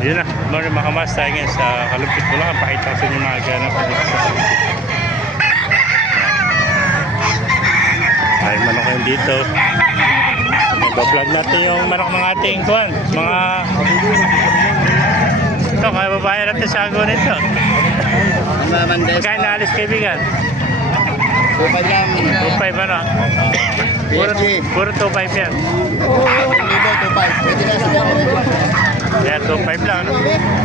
Yun na, mga makamas tayo ngayon sa Kalumpit Bulacan. Pakita ko sa inyo mga ganap dito sa Kalumpit. Ay, manok yun dito. Iba-vlog natin yung manok ng ating kuwan. Mga... Ito, kaya babayan natin sa ago nito. Magkain na alis kaibigan. 2.5 lang. 2.5 ano? Puro 2.5 yan. 2.5. Pwede na siya. Kaya 2.5 lang.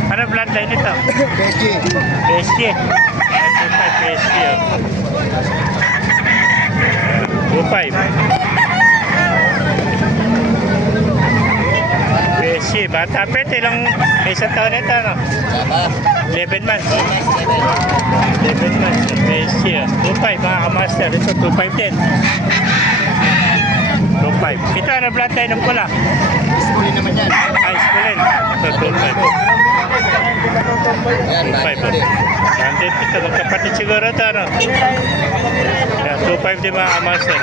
Ano bloodline nito? PSG. PSG. Kaya 2.5 PSG. 2.5. PSG. Bata pet. Isang taon nito ano? 11 months. 11 months. PSG. 2.5 mga kamaster. Ito 2.5 din. 2.5. Ito ano bloodline ng pula? Schooling naman yan. Ice kulin. Ito 2.5. Ayan, 2.5. Nandito ito. Magkapatid siguro ito ano? Yeah, 2.5 din mga kamaster.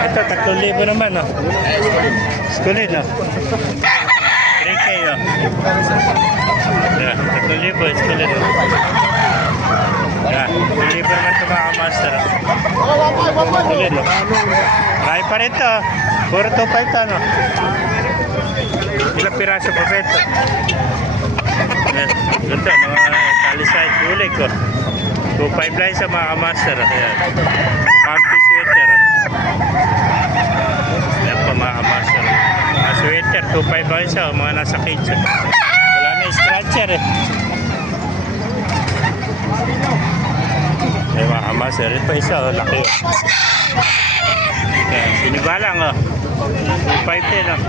Ito 3,000 naman no? Schooling no? 3K no? Yeah, 3,000 schooling no? Yeah, 3,000 naman ito mga kamaster. Schooling no? Ay pa rin ito. Puro 2.5 ano? Ilang piraso pa ito? Ganda, mga talisay kulig ko. 2.5 lang sa mga kamaster. Ayan. Pumpy sweater. Ayan pa mga kamaster. Mga sweater, 2.5 lang siya. Mga nasa cage. Wala na scratcher eh. Ayan mga kamaster. Ito pa isa, laki. Ayan, sinibalang oh. 2.5 din oh.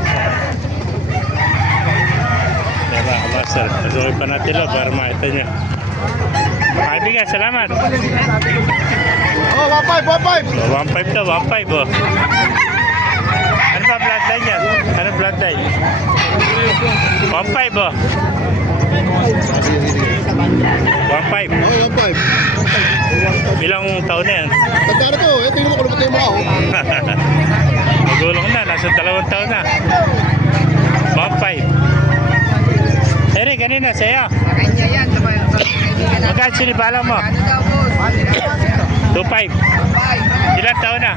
Ayan mga kamaster. Pasukin pa natin oh, para makita nyo. Kaibigan, salamat. Oh, 1.5, 1.5. 1.5 to, 1.5 oh. Ano ba bloodline yan? Ano bloodline? 1.5 oh. 1.5. Oh, 1.5. Ilang taon na yan? Pagkano to? Eh, tingnan mo kung lumutay mo ako. Magulong na, nasa 2 taon na. 1.5. Eri, kanina sa'yo. Kanya yan, Magkano sinibalang mo? ano daw po? 2.5. Ilang taon na?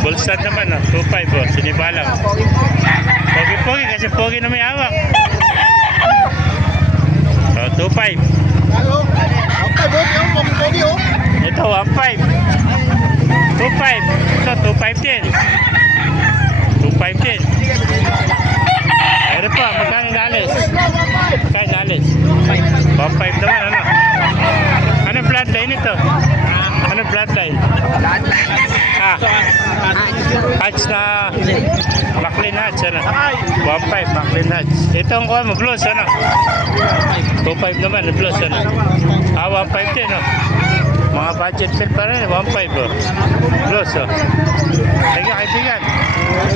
Bulstad naman, 2.5 oh. Sinibalang. Pogi-pogi kasi pogi na may hawak. So, 2.5. Ano? 1.5, oh. Yung pogi-pogi, oh. Ito, 1.5. 2.5. Ito, 2.5 din. 2.5 din. Ano pa, magkano nalis? Magkano nalis? 1.5 naman, ano? Ano bloodline ito? Ano bloodline? Ah, hatch na Maclean Hatch, ano? 1.5, Maclean Hatch. Ito ang kuha mo, blues, ano? 2.5 naman, blues, ano? Ah, 1.5 din, no? Mga budget bill pa rin, 1.5, oh. Blues, oh. Sige, kaibigan.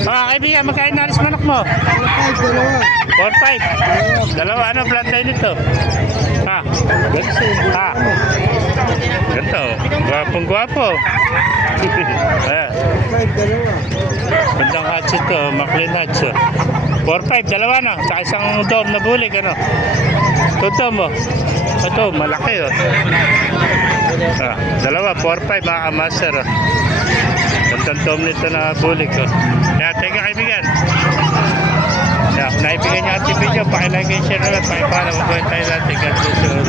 Mga kaibigan, magkain na alis manok mo? 4.5. Dalawa, ano bloodline ito? Ha? Ha? Ganito, gwapong gwapo. Ayan. Gandang hatch ito, Maclean Hatch. 4.5, dalawa na. Saka isang dome na bulig, ano? Ito mo. Ito, malaki, oh. Ah, dalawa, 4.5, mga master, oh. Gandang dome nito na bulig, oh. Kaya, teka kaibigan. Kaya, naibigan niyo ating video. Pakilike and share naman. Pakipala, mabuhay tayo natin. God bless you all.